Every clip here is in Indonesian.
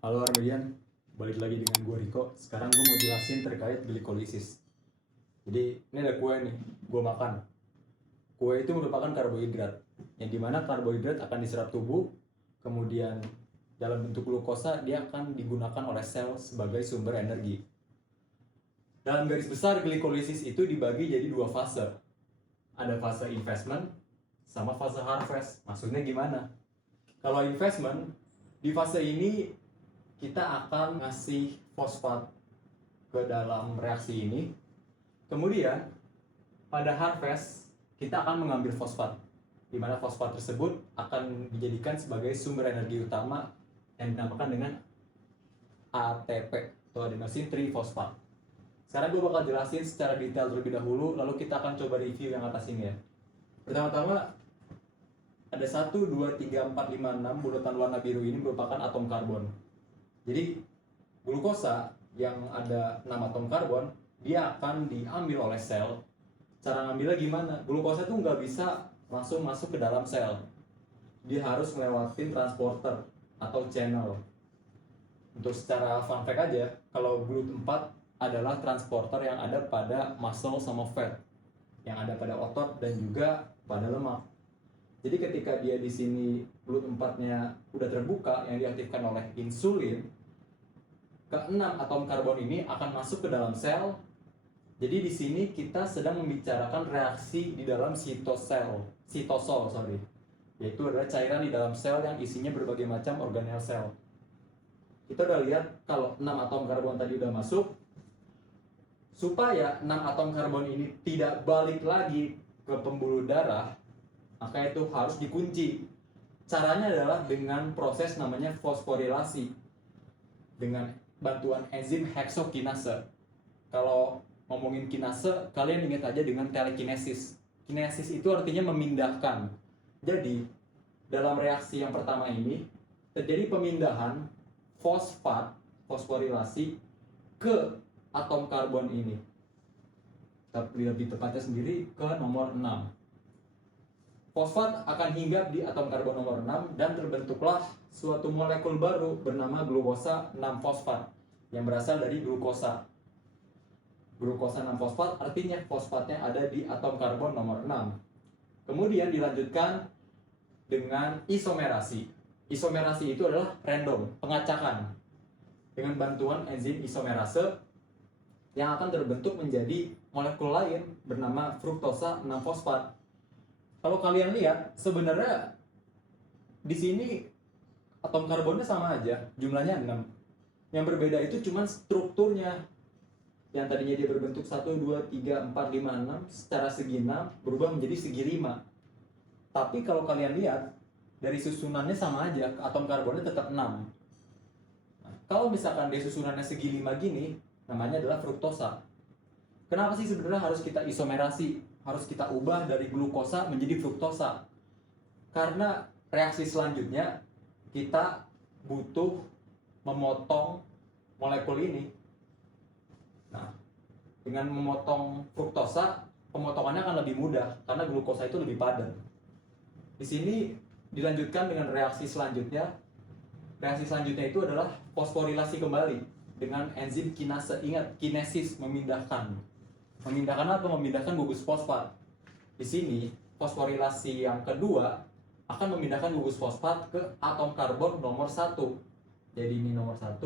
Halo Armedian, balik lagi dengan gue Riko. Sekarang gue mau jelasin terkait glikolisis. Jadi ini ada kue nih, gue makan. Kue itu merupakan karbohidrat, yang dimana karbohidrat akan diserap tubuh, kemudian dalam bentuk glukosa dia akan digunakan oleh sel sebagai sumber energi. Dalam garis besar, glikolisis itu dibagi jadi dua fase. Ada fase investment sama fase harvest. Maksudnya gimana? Kalau investment, di fase ini kita akan ngasih fosfat ke dalam reaksi ini. Kemudian pada harvest kita akan mengambil fosfat, di mana fosfat tersebut akan dijadikan sebagai sumber energi utama yang dinamakan dengan ATP atau adenosine trifosfat. Sekarang gue bakal jelasin secara detail terlebih dahulu, lalu kita akan coba review yang atas ini ya. Pertama-tama ada 1, 2, 3, 4, 5, 6 bulatan warna biru ini merupakan atom karbon. Jadi glukosa yang ada 6 atom karbon, dia akan diambil oleh sel. Cara ngambilnya gimana? Glukosa itu nggak bisa langsung masuk ke dalam sel. Dia harus ngelewatin transporter atau channel. Untuk secara fun fact aja, kalau GLUT4 adalah transporter yang ada pada muscle sama fat, yang ada pada otot dan juga pada lemak. Jadi ketika dia di sini GLUT4-nya udah terbuka yang diaktifkan oleh insulin, keenam atom karbon ini akan masuk ke dalam sel. Jadi di sini kita sedang membicarakan reaksi di dalam sitosol, yaitu adalah cairan di dalam sel yang isinya berbagai macam organel sel. Kita udah lihat kalau 6 atom karbon tadi udah masuk. Supaya 6 atom karbon ini tidak balik lagi ke pembuluh darah, maka itu harus dikunci. Caranya adalah dengan proses namanya fosforilasi dengan bantuan enzim heksokinase. Kalau ngomongin kinase, kalian ingat aja dengan telekinesis. Kinesis itu artinya memindahkan. Jadi, dalam reaksi yang pertama ini, terjadi pemindahan fosforilasi ke atom karbon ini. Tapi lebih tepatnya sendiri ke nomor 6. Fosfat akan hinggap di atom karbon nomor 6 dan terbentuklah suatu molekul baru bernama glukosa 6-fosfat yang berasal dari glukosa. Glukosa 6-fosfat artinya fosfatnya ada di atom karbon nomor 6. Kemudian dilanjutkan dengan isomerasi. Isomerasi itu adalah random, pengacakan dengan bantuan enzim isomerase yang akan terbentuk menjadi molekul lain bernama fruktosa 6-fosfat. Kalau kalian lihat, sebenarnya di sini atom karbonnya sama aja, jumlahnya 6. Yang berbeda itu cuma strukturnya. Yang tadinya dia berbentuk 1, 2, 3, 4, 5, 6, secara segi 6 berubah menjadi segi 5. Tapi kalau kalian lihat, dari susunannya sama aja, atom karbonnya tetap 6. Nah, kalau misalkan dia susunannya segi 5 gini, namanya adalah fruktosa. Kenapa sih sebenarnya harus kita isomerasi? Harus kita ubah dari glukosa menjadi fruktosa? Karena reaksi selanjutnya kita butuh memotong molekul ini. Nah, dengan memotong fruktosa, pemotongannya akan lebih mudah karena glukosa itu lebih padat. Di sini dilanjutkan dengan reaksi selanjutnya. Reaksi selanjutnya itu adalah fosforilasi kembali dengan enzim kinase. Ingat, kinesis, memindahkan. Memindahkan apa? Memindahkan gugus fosfat. Di sini, fosforilasi yang kedua akan memindahkan gugus fosfat ke atom karbon nomor 1. Jadi ini nomor 1.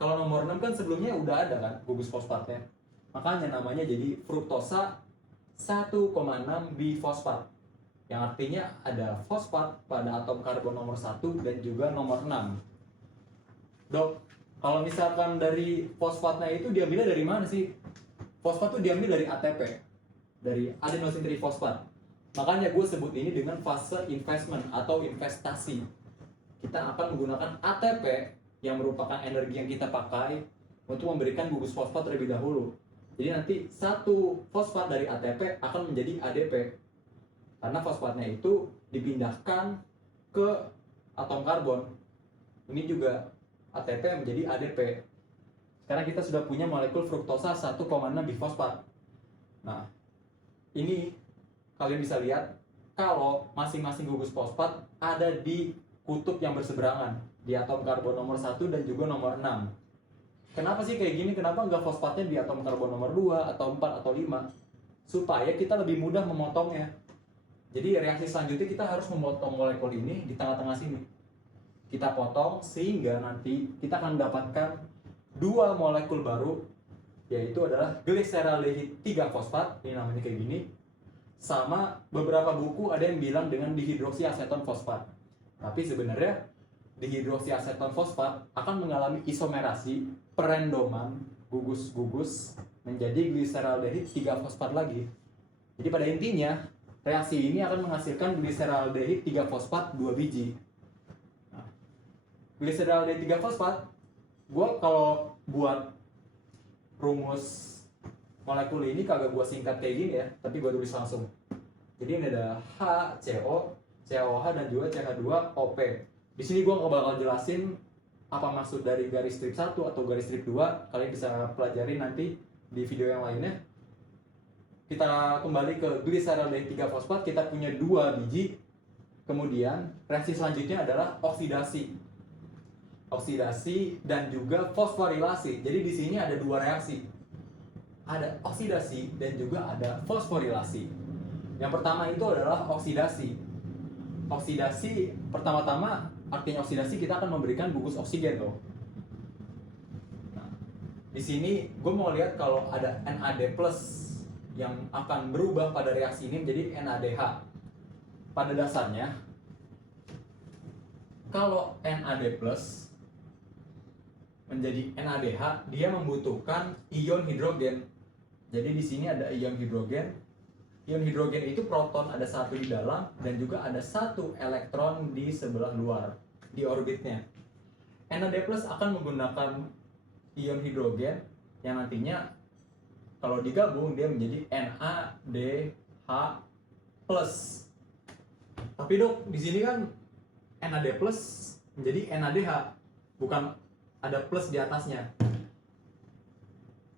Kalau nomor 6 kan sebelumnya udah ada kan gugus fosfatnya. Makanya namanya jadi fruktosa 1,6 bifosfat. Yang artinya ada fosfat pada atom karbon nomor 1 dan juga nomor 6. Dok, kalau misalkan dari fosfatnya itu diambilnya dari mana sih? Fosfat itu diambil dari ATP, dari adenosine trifosfat. Makanya gue sebut ini dengan fase investment atau investasi. Kita akan menggunakan ATP yang merupakan energi yang kita pakai untuk memberikan gugus fosfat terlebih dahulu. Jadi nanti satu fosfat dari ATP akan menjadi ADP. Karena fosfatnya itu dipindahkan ke atom karbon. Ini juga ATP menjadi ADP. Sekarang kita sudah punya molekul fruktosa 1,6 bifosfat. Nah, ini kalian bisa lihat kalau masing-masing gugus fosfat ada di kutub yang berseberangan. di atom karbon nomor 1 dan juga nomor 6. Kenapa sih kayak gini? Kenapa nggak fosfatnya di atom karbon nomor 2 atau 4 atau 5? Supaya kita lebih mudah memotongnya. Jadi reaksi selanjutnya kita harus memotong molekul ini di tengah-tengah sini. Kita potong sehingga nanti kita akan mendapatkan dua molekul baru, yaitu adalah gliseraldehid 3 fosfat, ini namanya kayak gini. Sama beberapa buku ada yang bilang dengan dihidroksiaseton fosfat. Tapi sebenarnya dihidroksiaseton fosfat akan mengalami isomerasi, perendoman gugus-gugus menjadi gliseraldehid 3 fosfat lagi. Jadi pada intinya reaksi ini akan menghasilkan gliseraldehid 3 fosfat 2 biji. Nah, gliseraldehid 3 fosfat, gue kalau buat rumus molekul ini kagak gue singkat kayak gini ya, tapi gue tulis langsung. Jadi ini ada HCO, COH dan juga CH2OP. Di sini gue nggak bakal jelasin apa maksud dari garis strip 1 atau garis strip 2. Kalian bisa pelajari nanti di video yang lainnya. Kita kembali ke gliseraldehid 3 fosfat, kita punya 2 biji. Kemudian reaksi selanjutnya adalah oksidasi. Oksidasi dan juga fosforilasi. Jadi di sini ada 2 reaksi. Ada oksidasi dan juga ada fosforilasi. Yang pertama itu adalah oksidasi. Oksidasi pertama-tama artinya oksidasi kita akan memberikan gugus oksigen loh. Nah, di sini gue mau lihat kalau ada NAD+ yang akan berubah pada reaksi ini menjadi NADH. Pada dasarnya, kalau NAD+ menjadi NADH, dia membutuhkan ion hidrogen. Jadi di sini ada ion hidrogen. Ion hidrogen itu proton ada 1 di dalam dan juga ada 1 elektron di sebelah luar di orbitnya. NAD+ akan menggunakan ion hidrogen yang nantinya kalau digabung dia menjadi NADH+. Tapi dok, di sini kan NAD+ menjadi NADH, bukan ada plus di atasnya.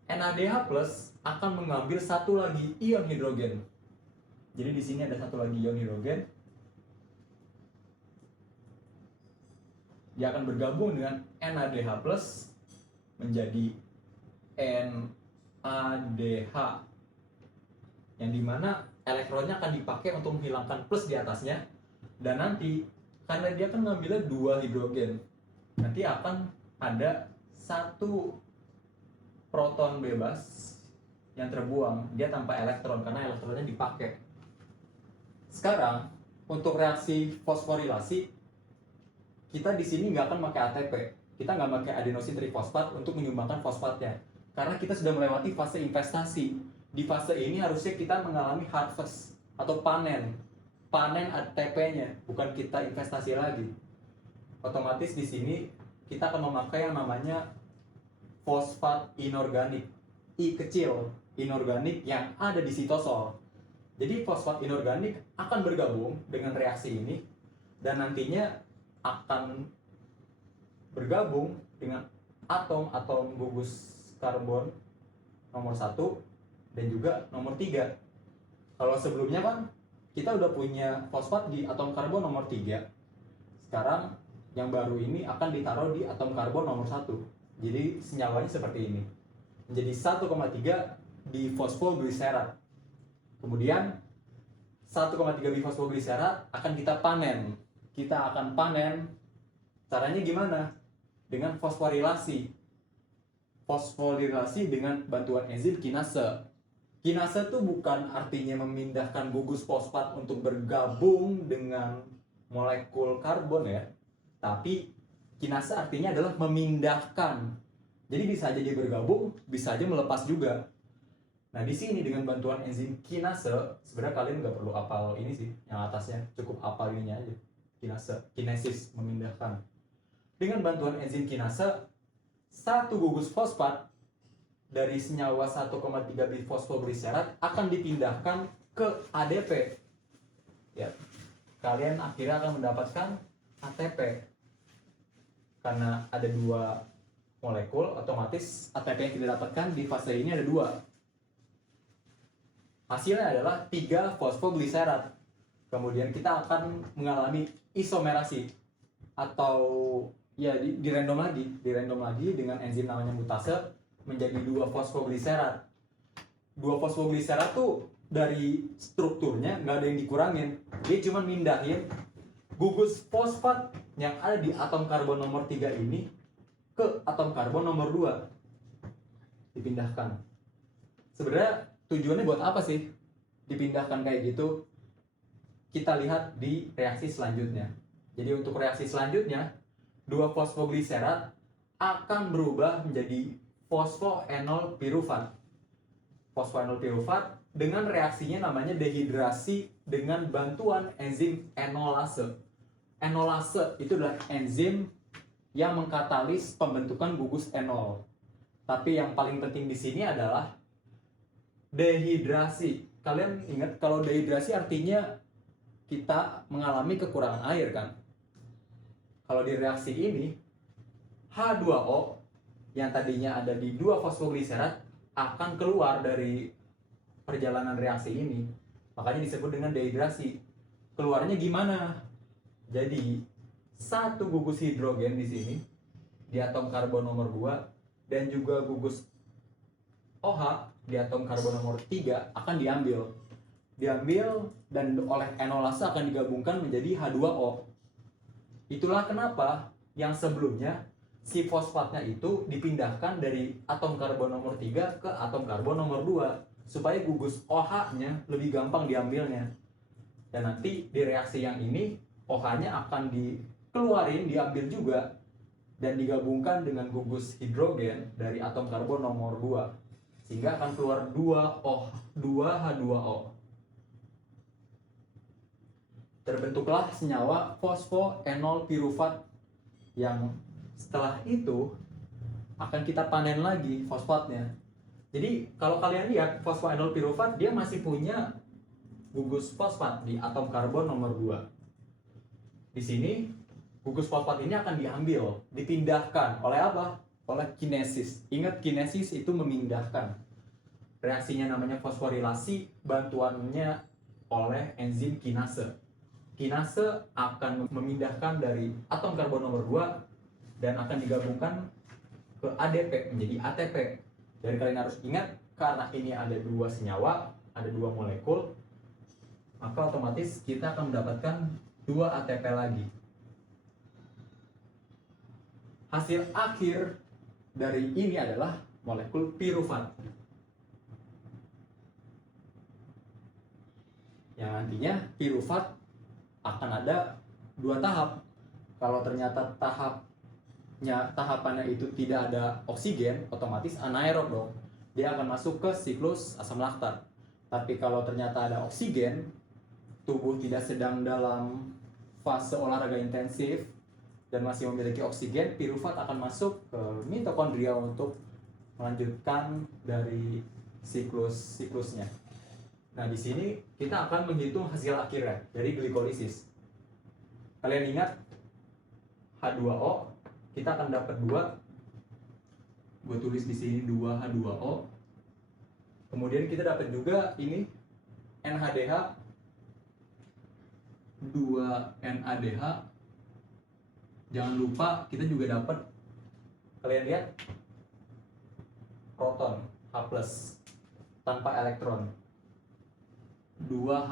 NADH+ akan mengambil 1 lagi ion hidrogen. Jadi di sini ada 1 lagi ion hidrogen. Dia akan bergabung dengan NADH+ menjadi NADH, yang dimana elektronnya akan dipakai untuk menghilangkan plus di atasnya. Dan nanti karena dia akan mengambilnya 2 hidrogen, nanti akan ada 1 proton bebas yang terbuang, dia tanpa elektron karena elektronnya dipakai. Sekarang untuk reaksi fosforilasi, kita di sini nggak akan pakai ATP, kita nggak pakai adenosin trifosfat untuk menyumbangkan fosfatnya, karena kita sudah melewati fase investasi. Di fase ini harusnya kita mengalami harvest atau panen ATP-nya, bukan kita investasi lagi. Otomatis di sini kita akan memakai yang namanya fosfat inorganik, I kecil, inorganik yang ada di sitosol. Jadi fosfat inorganik akan bergabung dengan reaksi ini dan nantinya akan bergabung dengan atom-atom gugus karbon nomor 1 dan juga nomor 3. Kalau sebelumnya kan kita udah punya fosfat di atom karbon nomor 3. Sekarang yang baru ini akan ditaruh di atom karbon nomor 1. Jadi senyawanya seperti ini. Menjadi 1,3 bifosfogliserat. Kemudian 1,3 bifosfogliserat akan kita panen. Kita akan panen. Caranya gimana? Dengan fosforilasi. Fosforilasi dengan bantuan enzim kinase. Kinase itu bukan artinya memindahkan gugus fosfat untuk bergabung dengan molekul karbon ya. Tapi kinase artinya adalah memindahkan. Jadi bisa aja dia bergabung, bisa aja melepas juga. Nah di sini dengan bantuan enzim kinase, sebenarnya kalian nggak perlu hafal ini sih, yang atasnya cukup hafal ininya aja. Kinase, kinesis, memindahkan. Dengan bantuan enzim kinase, 1 gugus fosfat dari senyawa 1,3 bifosfogliserat akan dipindahkan ke ADP. Ya, kalian akhirnya akan mendapatkan ATP. Karena ada 2 molekul, otomatis ATP yang kita dapatkan di fase ini ada 2. Hasilnya adalah 3 fosfogliserat. Kemudian kita akan mengalami isomerasi atau Ya, di random lagi dengan enzim namanya mutase menjadi 2 fosfogliserat. 2 fosfogliserat tuh dari strukturnya nggak ada yang dikurangin, dia cuma mindahin gugus fosfat yang ada di atom karbon nomor 3 ini ke atom karbon nomor 2, dipindahkan. Sebenarnya tujuannya buat apa sih dipindahkan kayak gitu? Kita lihat di reaksi selanjutnya. Jadi untuk reaksi selanjutnya, 2 fosfogliserat akan berubah menjadi fosfoenol pirufat. Fosfoenol pirufat dengan reaksinya namanya dehidrasi dengan bantuan enzim enolase. Enolase itu adalah enzim yang mengkatalis pembentukan gugus enol. Tapi yang paling penting di sini adalah dehidrasi. Kalian ingat kalau dehidrasi artinya kita mengalami kekurangan air kan? Kalau di reaksi ini H2O yang tadinya ada di 2 fosfogliserat akan keluar dari perjalanan reaksi ini. Makanya disebut dengan dehidrasi. Keluarnya gimana? Jadi satu gugus hidrogen di sini di atom karbon nomor 2 dan juga gugus OH di atom karbon nomor 3 akan diambil dan oleh enolase akan digabungkan menjadi H2O. Itulah kenapa yang sebelumnya si fosfatnya itu dipindahkan dari atom karbon nomor 3 ke atom karbon nomor 2 supaya gugus OH-nya lebih gampang diambilnya. Dan nanti di reaksi yang ini OH-nya akan diambil juga dan digabungkan dengan gugus hidrogen dari atom karbon nomor 2 sehingga akan keluar 2H2O. Terbentuklah senyawa fosfoenol pirufat yang setelah itu akan kita panen lagi fosfatnya. Jadi kalau kalian lihat fosfoenol pirufat dia masih punya gugus fosfat di atom karbon nomor 2. Di sini gugus fosfat ini akan diambil, dipindahkan oleh apa? Oleh kinesis. Ingat kinesis itu memindahkan. Reaksinya namanya fosforilasi, bantuannya oleh enzim kinase. Kinase akan memindahkan dari atom karbon nomor 2 dan akan digabungkan ke ADP menjadi ATP. Dan kalian harus ingat karena ini ada 2 senyawa, ada 2 molekul, maka otomatis kita akan mendapatkan 2 ATP lagi. Hasil akhir dari ini adalah molekul pirufat. Yang nantinya pirufat akan ada 2 tahap. Kalau ternyata tahapannya itu tidak ada oksigen, otomatis anaerob dong. Dia akan masuk ke siklus asam laktat. Tapi kalau ternyata ada oksigen, tubuh tidak sedang dalam fase olahraga intensif dan masih memiliki oksigen, pirufat akan masuk ke mitokondria untuk melanjutkan dari siklusnya. Nah, di sini kita akan menghitung hasil akhirnya dari glikolisis. Kalian ingat H2O, kita akan dapat 2. Gue tulis di sini 2H2O. Kemudian kita dapat juga ini NHDH, 2NADH. Jangan lupa kita juga dapat, kalian lihat, proton H+ tanpa elektron, 2H+.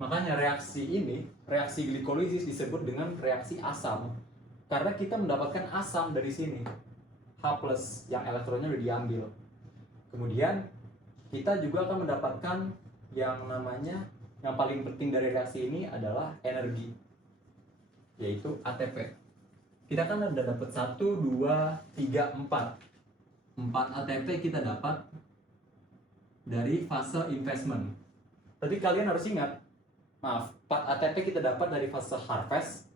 Makanya reaksi glikolisis disebut dengan reaksi asam karena kita mendapatkan asam dari sini, H+ yang elektronnya udah diambil. Kemudian kita juga akan mendapatkan yang paling penting dari reaksi ini adalah energi, yaitu ATP. Kita kan udah dapat 1, 2, 3, 4 ATP kita dapat dari fase investment. Tapi kalian harus ingat, 4 ATP kita dapat dari fase harvest.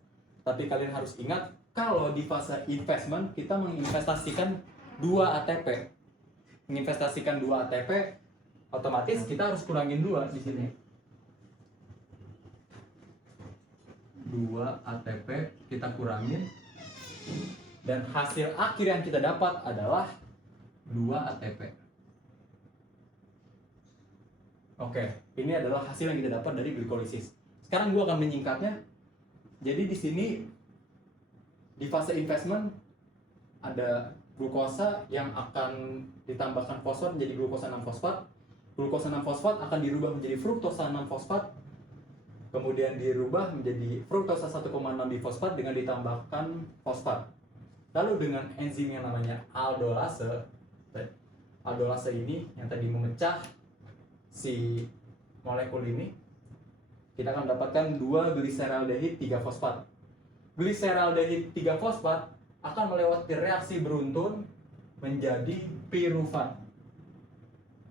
Tapi kalian harus ingat kalau di fase investment kita menginvestasikan 2 ATP. Menginvestasikan 2 ATP, otomatis kita harus kurangin 2 di sini. 2 ATP kita kurangin, dan hasil akhir yang kita dapat adalah 2 ATP. Oke, ini adalah hasil yang kita dapat dari glikolisis. Sekarang gua akan menyingkatnya. Jadi di sini Di fase investment ada glukosa yang akan ditambahkan fosfat menjadi glukosa 6 fosfat. Glukosa 6 fosfat akan dirubah menjadi fruktosa 6 fosfat, kemudian dirubah menjadi fruktosa 1,6 bifosfat dengan ditambahkan fosfat. Lalu dengan enzim yang namanya aldolase, aldolase ini yang tadi memecah si molekul ini, kita akan mendapatkan 2 gliseraldehid 3 fosfat. Gliseraldehid 3 fosfat akan melewati reaksi beruntun menjadi pirufan.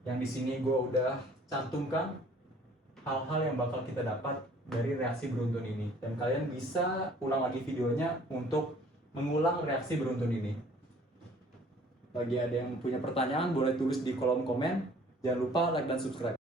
Yang di sini gue udah cantumkan hal-hal yang bakal kita dapat dari reaksi beruntun ini, dan kalian bisa ulang lagi videonya untuk mengulang reaksi beruntun ini. Bagi ada yang punya pertanyaan boleh tulis di kolom komen. Jangan lupa like dan subscribe.